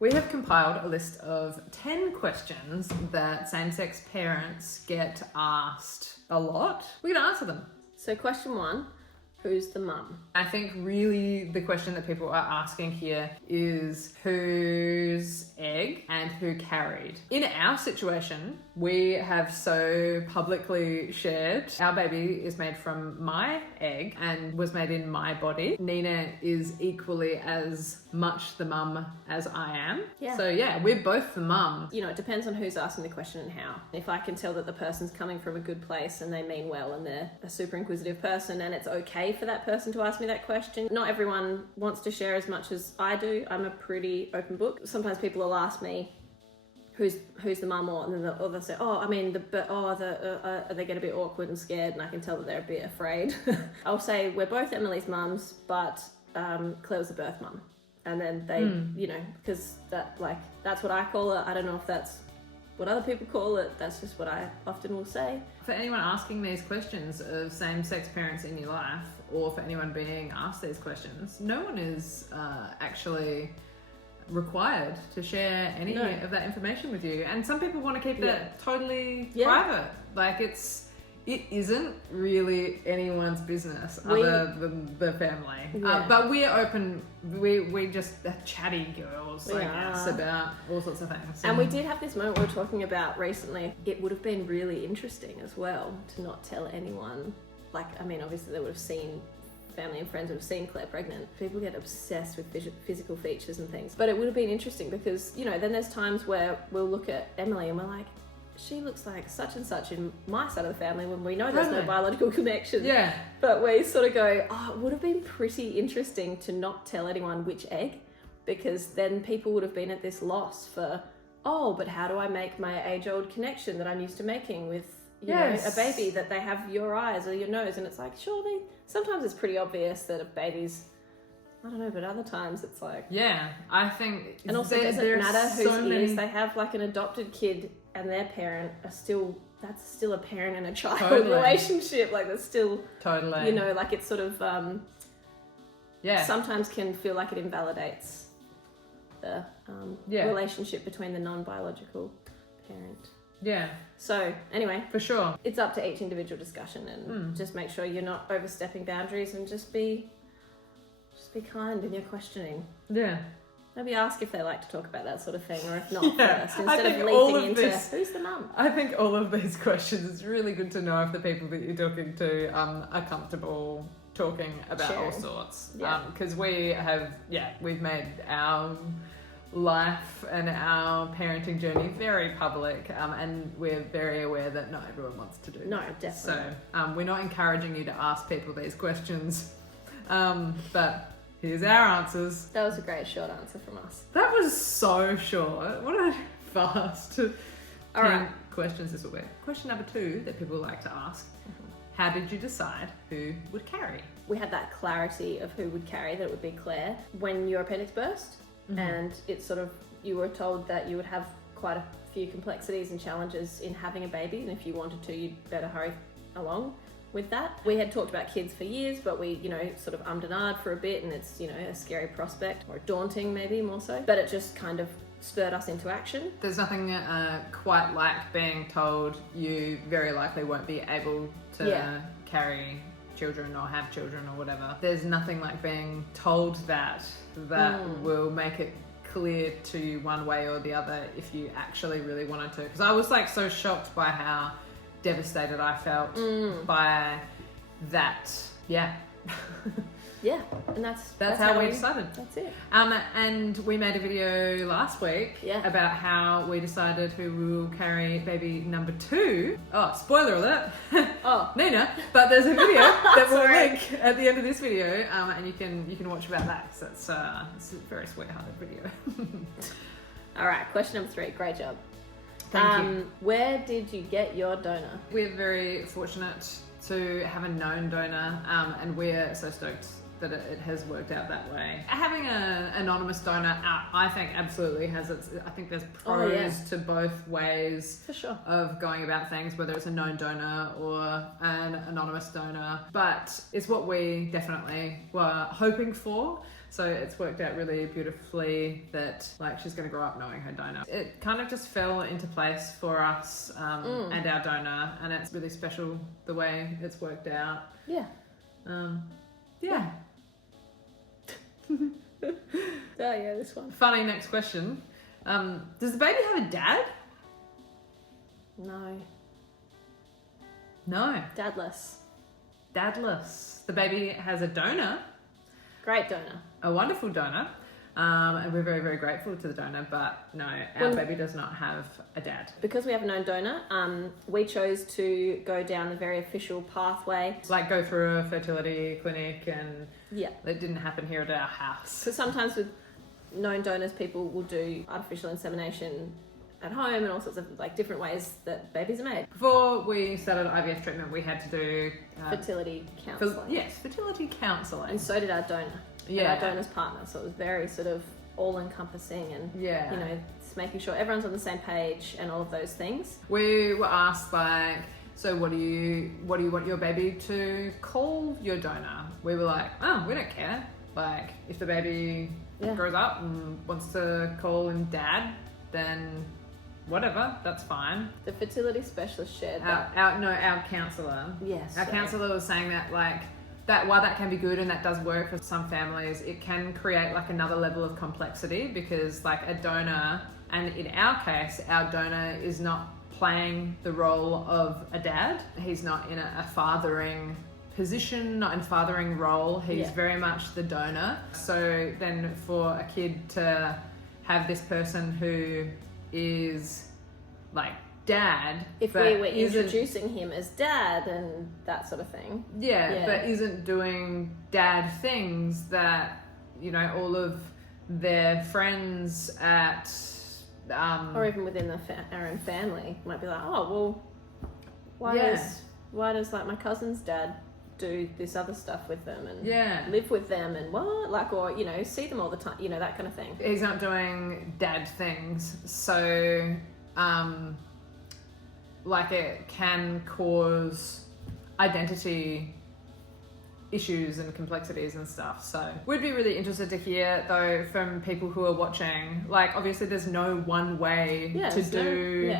We have compiled a list of 10 questions that same-sex parents get asked a lot. We're going to answer them. So question 1, who's the mum? I think really the question that people are asking here is whose egg and who carried. In our situation, we have so publicly shared our baby is made from my egg and was made in my body. Nina is equally as much the mum as I am. Yeah. So yeah, we're both the mum. You know, it depends on who's asking the question and how. If I can tell that the person's coming from a good place and they mean well and they're a super inquisitive person and it's okay for that person to ask me that question. Not everyone wants to share as much as I do. I'm a pretty open book. Sometimes people will ask me, who's the mum, or and then they'll say, are they get a bit awkward and scared, and I can tell that they're a bit afraid. I'll say we're both Emily's mums, but Claire was the birth mum, and then they, you know, because that's what I call it. I don't know if that's what other people call it. That's just what I often will say. For anyone asking these questions of same-sex parents in your life, or for anyone being asked these questions, no one is actually required to share any of that information with you, and some people want to keep that totally private. Like it isn't really anyone's business other than the family. But we're open. We just chatty girls, I guess, about all sorts of things. And we did have this moment we were talking about recently. It would have been really interesting as well to not tell anyone. Like, I mean, obviously they would have seen. Family and friends would have seen Claire pregnant. People get obsessed with physical features and things. But it would have been interesting because, you know, then there's times where we'll look at Emily and we're like, she looks like such and such in my side of the family, when we know there's no biological connection. Yeah. But we sort of go, it would have been pretty interesting to not tell anyone which egg, because then people would have been at this loss for, but how do I make my age-old connection that I'm used to making with you know, a baby, that they have your eyes or your nose? And it's like, surely sometimes it's pretty obvious that a baby's, I don't know, but other times it's like, I think, and also it doesn't matter whose ears they have. Like an adopted kid and their parent are still, that's still a parent and a child relationship. Like there's still you know, like it's sort of sometimes can feel like it invalidates the relationship between the non-biological parent. Yeah. So anyway, for sure, it's up to each individual discussion, and just make sure you're not overstepping boundaries, and just be kind in your questioning. Yeah. Maybe ask if they like to talk about that sort of thing, or if not first, instead of leaping into who's the mum. I think all of these questions, it's really good to know if the people that you're talking to are comfortable talking about all sorts. Because we've made our life and our parenting journey very public, and we're very aware that not everyone wants to do that. No, definitely. So we're not encouraging you to ask people these questions, but here's our answers. That was a great short answer from us. That was so short. What a fast all right questions this will be. Question number 2 that people like to ask: how did you decide who would carry? We had that clarity of who would carry, that it would be Claire, when your appendix burst. And it's sort of, you were told that you would have quite a few complexities and challenges in having a baby, and if you wanted to, you'd better hurry along with that. We had talked about kids for years, but we, you know, sort of ummed and ahed for a bit, and it's, you know, a scary prospect, or daunting maybe more so, but it just kind of spurred us into action. There's nothing quite like being told you very likely won't be able to carry children or have children or whatever. There's nothing like being told that will make it clear to you one way or the other if you actually really wanted to. Because I was like so shocked by how devastated I felt by that. Yeah. Yeah, and that's how we decided. That's it. And we made a video last week about how we decided who will carry baby number 2. Oh, spoiler alert! Nina. But there's a video that we'll link at the end of this video, and you can watch about that. So it's a very sweethearted video. All right, question number 3. Great job. Thank you. Where did you get your donor? We're very fortunate to have a known donor, and we're so stoked that it has worked out that way. Having an anonymous donor, I think absolutely has its, I think there's pros to both ways for sure of going about things, whether it's a known donor or an anonymous donor. But it's what we definitely were hoping for. So it's worked out really beautifully that like she's going to grow up knowing her donor. It kind of just fell into place for us and our donor, and it's really special the way it's worked out. Yeah. Yeah. Oh yeah, this one. Funny next question. Does the baby have a dad? No. No. Dadless. Dadless. The baby has a donor, Great donor. a wonderful donor, and we're very, very grateful to the donor, but no, our baby does not have a dad. Because we have a known donor, we chose to go down the very official pathway. Like go through a fertility clinic, and Yeah. it didn't happen here at our house. So sometimes with known donors, people will do artificial insemination at home and all sorts of like different ways that babies are made. Before we started IVF treatment, we had to do Fertility counselling. fertility counselling. And so did our donor. Yeah. And our donor's partner. So it was very sort of all-encompassing and, Yeah. you know, just making sure everyone's on the same page and all of those things. We were asked like, so what do you want your baby to call your donor? We were like, oh, we don't care. Like if the baby Yeah. grows up and wants to call him dad, then whatever, that's fine. The fertility specialist shared that. Our counsellor. Yes. Our counsellor was saying that like that while that can be good and that does work for some families, it can create like another level of complexity because like a donor, and in our case, our donor is not playing the role of a dad. He's not in a fathering position, not in fathering role. He's very much the donor. So then for a kid to have this person who is like dad, If but we were isn't- introducing him as dad and that sort of thing. yeah, but isn't doing dad things that, you know, all of their friends at Or even within our own family might be like, oh, well, why does like my cousin's dad do this other stuff with them and live with them and what? Like, or, you know, see them all the time, you know, that kind of thing. he's not doing dad things, so like it can cause identity issues and complexities and stuff. So we'd be really interested to hear though from people who are watching, like obviously there's no one way to do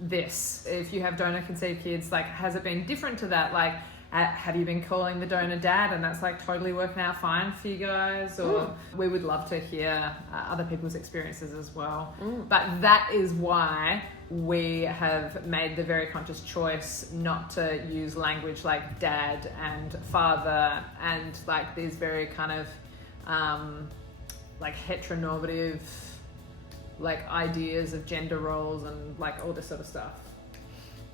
this. If you have donor conceived kids, like has it been different to that? Like have you been calling the donor dad and that's like totally working out fine for you guys? Or we would love to hear other people's experiences as well. But that is why we have made the very conscious choice not to use language like dad and father and like these very kind of like heteronormative like ideas of gender roles and like all this sort of stuff.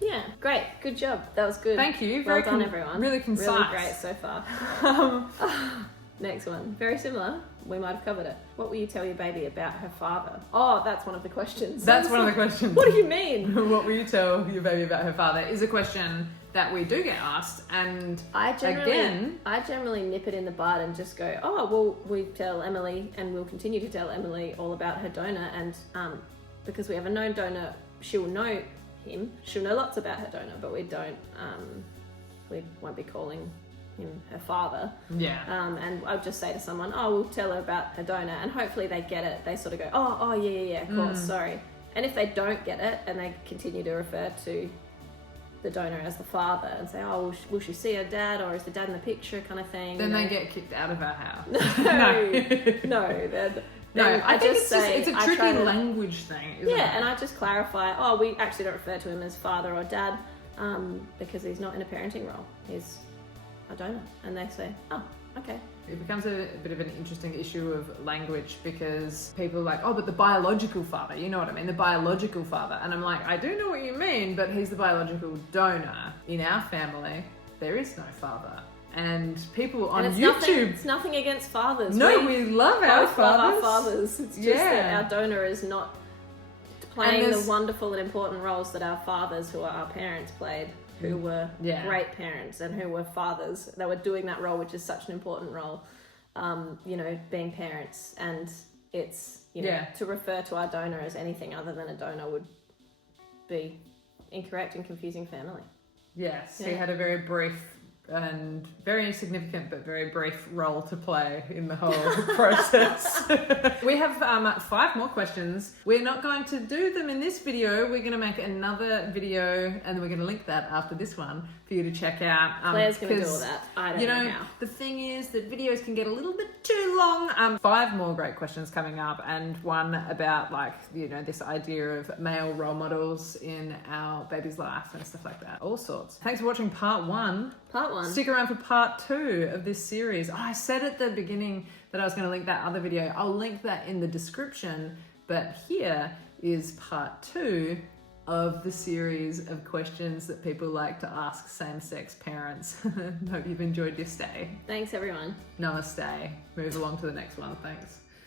Yeah, great. Good job. That was good. Thank you. Well done, everyone. Really concise. Really great so far. Next one. Very similar. We might have covered it. What will you tell your baby about her father? Oh, that's one of the questions. That's one of the questions. What do you mean? What will you tell your baby about her father is a question that we do get asked, and I generally nip it in the bud and just go, oh, well, we tell Emily and we'll continue to tell Emily all about her donor, and because we have a known donor, she'll know him. She'll know lots about her donor, but we won't be calling him her father. Yeah. And I'll just say to someone, oh, we'll tell her about her donor, and hopefully they get it. They sort of go, oh, yeah, of course, sorry. And if they don't get it and they continue to refer to the donor as the father and say, oh, will she see her dad, or is the dad in the picture, kind of thing. Then they get kicked out of our house. No, I think it's a tricky language thing, isn't it? Yeah, and I just clarify, oh, we actually don't refer to him as father or dad because he's not in a parenting role. He's a donor. And they say, oh, okay. It becomes a bit of an interesting issue of language because people are like, oh, but the biological father, you know what I mean? The biological father. And I'm like, I do know what you mean, but he's the biological donor. In our family, there is no father. And people on YouTube... It's nothing against fathers. No, we love our fathers. Love our fathers. It's just that our donor is not playing the wonderful and important roles that our fathers, who are our parents, played, who were great parents and who were fathers. They were doing that role, which is such an important role, you know, being parents. And it's, you know, to refer to our donor as anything other than a donor would be incorrect and confusing family. Yes, he had a very brief and very significant but very brief role to play in the whole process. We have 5 more questions. We're not going to do them in this video. We're going to make another video and we're going to link that after this one for you to check out. Claire's going to do all that. I don't know how. The thing is that videos can get a little bit too long. 5 more great questions coming up, and one about this idea of male role models in our baby's life and stuff like that. All sorts. Thanks for watching part 1. Stick around for part 2 of this series. I said at the beginning that I was going to link that other video. I'll link that in the description, but here is part 2 of the series of questions that people like to ask same-sex parents. Hope you've enjoyed your stay. Thanks, everyone. Namaste. Move along to the next one. Thanks.